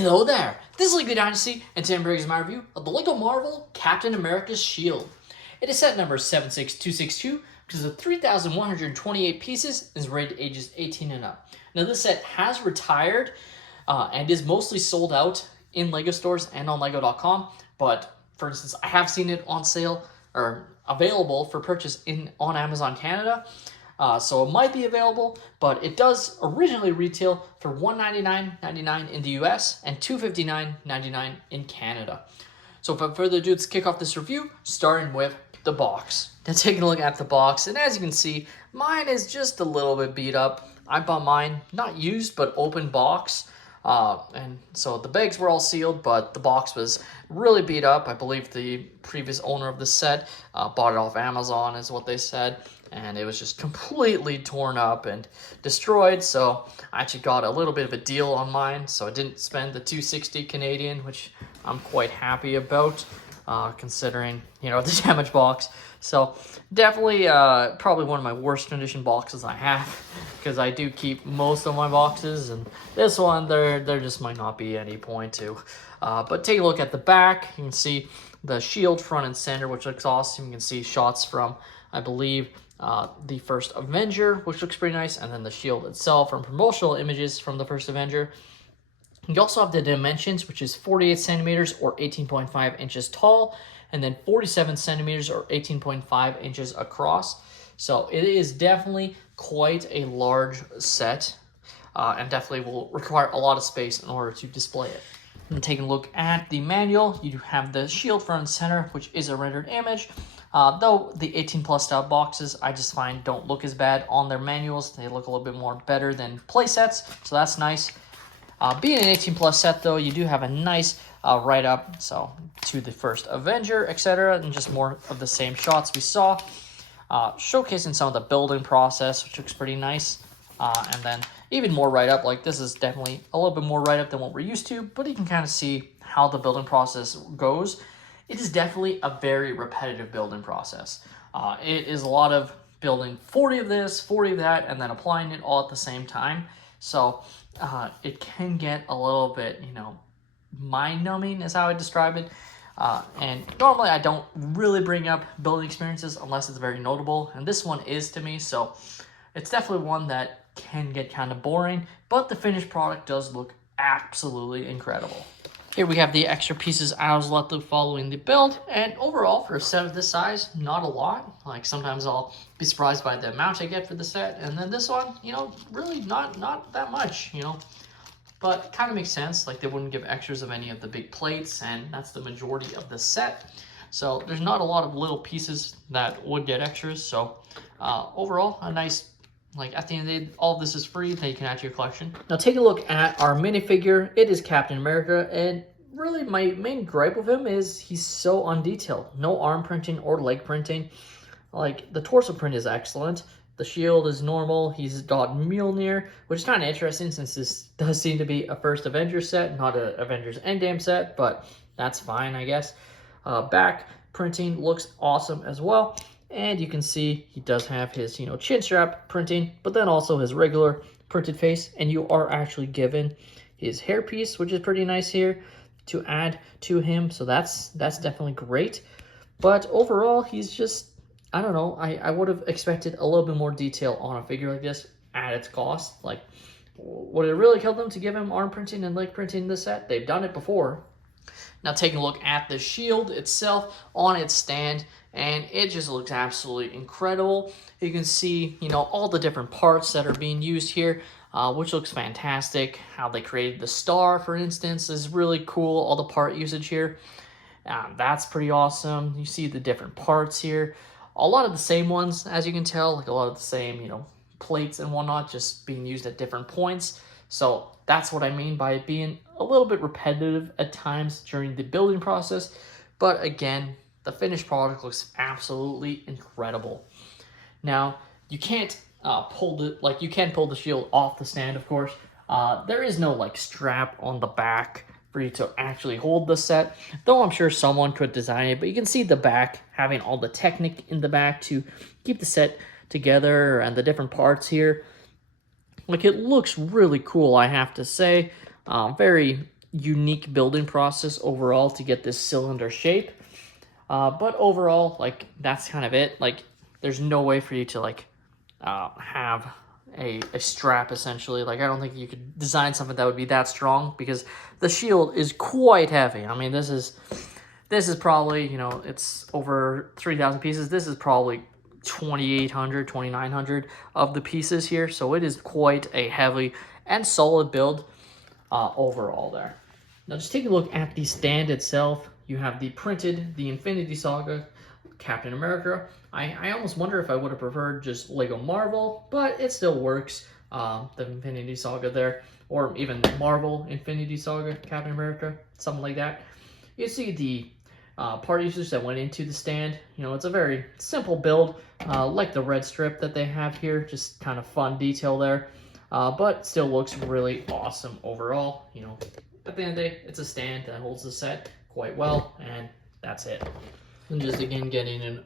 Hello there, this is LEGO Dynasty, and today I'm bringing my review of the LEGO Marvel Captain America's Shield. It is set number 76262 because of 3,128 pieces and is rated ages 18 and up. Now this set has retired and is mostly sold out in LEGO stores and on LEGO.com, but for instance, I have seen it on sale or available for purchase on Amazon Canada. So it might be available, but it does originally retail for $199.99 in the US and $259.99 in Canada. So without further ado, let's kick off this review, starting with the box. Now taking a look at the box, and as you can see, mine is just a little bit beat up. I bought mine, not used, but open box. And so the bags were all sealed, but the box was really beat up. I believe the previous owner of the set bought it off Amazon, is what they said. And it was just completely torn up and destroyed. So I actually got a little bit of a deal on mine. So I didn't spend the $260 Canadian, which I'm quite happy about, considering, you know, the damaged box. So definitely probably one of my worst condition boxes I have, because I do keep most of my boxes, and this one there just might not be any point to. But take a look at the back. You can see the shield front and center, which looks awesome. You can see shots from, I believe, the first Avenger, which looks pretty nice, and then the shield itself from promotional images from the first Avenger. You also have the dimensions, which is 48 centimeters or 18.5 inches tall, and then 47 centimeters or 18.5 inches across. So it is definitely quite a large set, and definitely will require a lot of space in order to display it. And taking a look at the manual, you do have the shield front and center, which is a rendered image. Though the 18 plus style boxes I just find don't look as bad on their manuals. They look a little bit more better than play sets, so that's nice. Being an 18 plus set though, you do have a nice write-up, so to the first Avenger, etc., and just more of the same shots we saw, showcasing some of the building process, which looks pretty nice. And then even more write-up, like this is definitely a little bit more write-up than what we're used to, but you can kind of see how the building process goes. It is definitely a very repetitive building process. It is a lot of building 40 of this, 40 of that, and then applying it all at the same time. So it can get a little bit, you know, mind-numbing is how I describe it. And normally I don't really bring up building experiences unless it's very notable, and this one is to me, so it's definitely one that can get kind of boring, but the finished product does look absolutely incredible. Here we have the extra pieces I was left with following the build, and overall for a set of this size, not a lot. Like sometimes I'll be surprised by the amount I get for the set, and then this one, you know, really not that much, you know. But it kind of makes sense, like they wouldn't give extras of any of the big plates, and that's the majority of the set. So there's not a lot of little pieces that would get extras, so overall a nice, like at the end of the day, all of this is free that you can add to your collection. Now take a look at our minifigure. It is Captain America, and really my main gripe with him is he's so undetailed. No arm printing or leg printing. Like the torso print is excellent. The shield is normal. He's got Mjolnir, which is kind of interesting since this does seem to be a first Avengers set, not a Avengers Endgame set, but that's fine, I guess. Back printing looks awesome as well. And you can see he does have his, you know, chin strap printing, but then also his regular printed face. And you are actually given his hairpiece, which is pretty nice here to add to him. So that's definitely great. But overall, he's just, I don't know, I would have expected a little bit more detail on a figure like this at its cost. Like, would it really kill them to give him arm printing and leg printing in this set? They've done it before. Now taking a look at the shield itself on its stand, and it just looks absolutely incredible. You can see, you know, all the different parts that are being used here, which looks fantastic. How they created the star, for instance, is really cool. All the part usage here, that's pretty awesome. You see the different parts here. A lot of the same ones, as you can tell, like a lot of the same, you know, plates and whatnot, just being used at different points. So that's what I mean by it being a little bit repetitive at times during the building process. But again, the finished product looks absolutely incredible. Now, you can't you can pull the shield off the stand, of course. There is no like strap on the back for you to actually hold the set, though I'm sure someone could design it. But you can see the back having all the Technic in the back to keep the set together and the different parts here. Like, it looks really cool, I have to say. Very unique building process overall to get this cylinder shape. But overall, like, that's kind of it. Like, there's no way for you to, like, have a strap, essentially. Like, I don't think you could design something that would be that strong, because the shield is quite heavy. I mean, this is probably, you know, it's over 3,000 pieces. This is probably 2,800, 2,900 of the pieces here. So it is quite a heavy and solid build overall there. Now just take a look at the stand itself. You have the Infinity Saga Captain America. I almost wonder if I would have preferred just Lego Marvel, but it still works. The Infinity Saga there, or even Marvel Infinity Saga Captain America, something like that. You see the part users that went into the stand. You know, it's a very simple build, like the red strip that they have here, just kind of fun detail there, but still looks really awesome overall. You know, at the end of the day, it's a stand that holds the set quite well, and that's it. And just again, getting a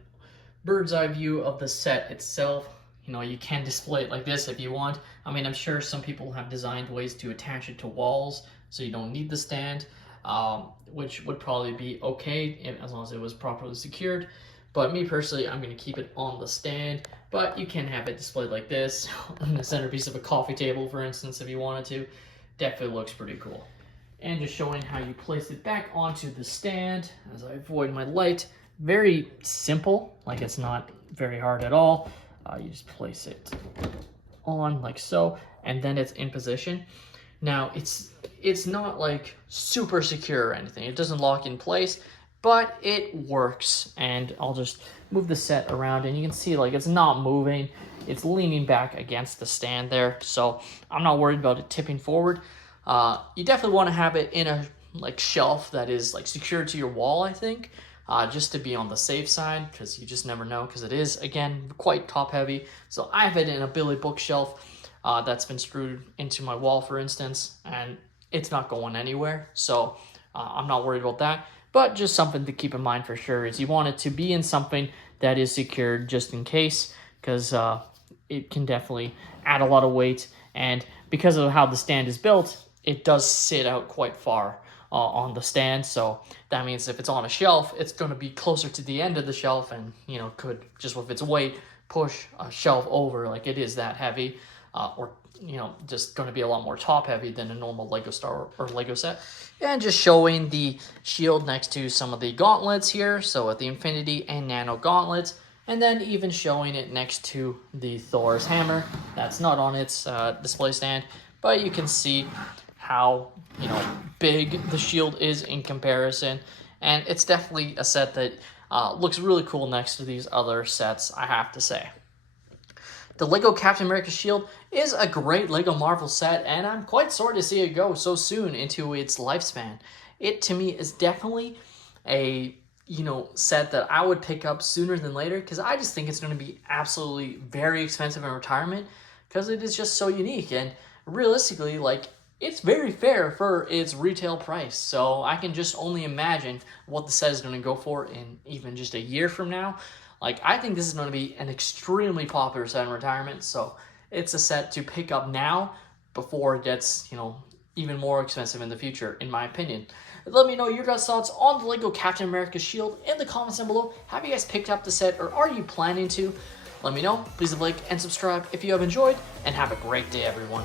bird's eye view of the set itself. You know, you can display it like this if you want. I mean, I'm sure some people have designed ways to attach it to walls, so you don't need the stand, which would probably be okay as long as it was properly secured. But me personally, I'm going to keep it on the stand, but you can have it displayed like this on the centerpiece of a coffee table, for instance, if you wanted to. Definitely looks pretty cool. And just showing how you place it back onto the stand as I avoid my light. Very simple, like it's not very hard at all. You just place it on like so, and then it's in position. Now it's not like super secure or anything. It doesn't lock in place, but it works. And I'll just move the set around, and you can see like it's not moving. It's leaning back against the stand there, so I'm not worried about it tipping forward. You definitely want to have it in a like shelf that is like secured to your wall, I think, just to be on the safe side, because you just never know, because it is, again, quite top heavy. So I have it in a Billy bookshelf that's been screwed into my wall, for instance, and it's not going anywhere. So I'm not worried about that. But just something to keep in mind for sure is you want it to be in something that is secured just in case, because it can definitely add a lot of weight. And because of how the stand is built, it does sit out quite far on the stand. So that means if it's on a shelf, it's going to be closer to the end of the shelf, and, you know, could just with its weight push a shelf over, like it is that heavy, or, you know, just going to be a lot more top heavy than a normal Lego Star or Lego set. And just showing the shield next to some of the gauntlets here. So with the Infinity and Nano gauntlets, and then even showing it next to the Thor's hammer. That's not on its display stand, but you can see how, you know, big the shield is in comparison. And it's definitely a set that looks really cool next to these other sets, I have to say. The Lego Captain America shield is a great Lego Marvel set, and I'm quite sorry to see it go so soon into its lifespan. It, to me, is definitely a, you know, set that I would pick up sooner than later, because I just think it's going to be absolutely very expensive in retirement, because it is just so unique. And realistically, like, it's very fair for its retail price. So I can just only imagine what the set is going to go for in even just a year from now. Like, I think this is going to be an extremely popular set in retirement. So it's a set to pick up now before it gets, you know, even more expensive in the future, in my opinion. Let me know your guys' thoughts on the Lego Captain America shield in the comments down below. Have you guys picked up the set, or are you planning to? Let me know. Please leave a like and subscribe if you have enjoyed, and have a great day, everyone.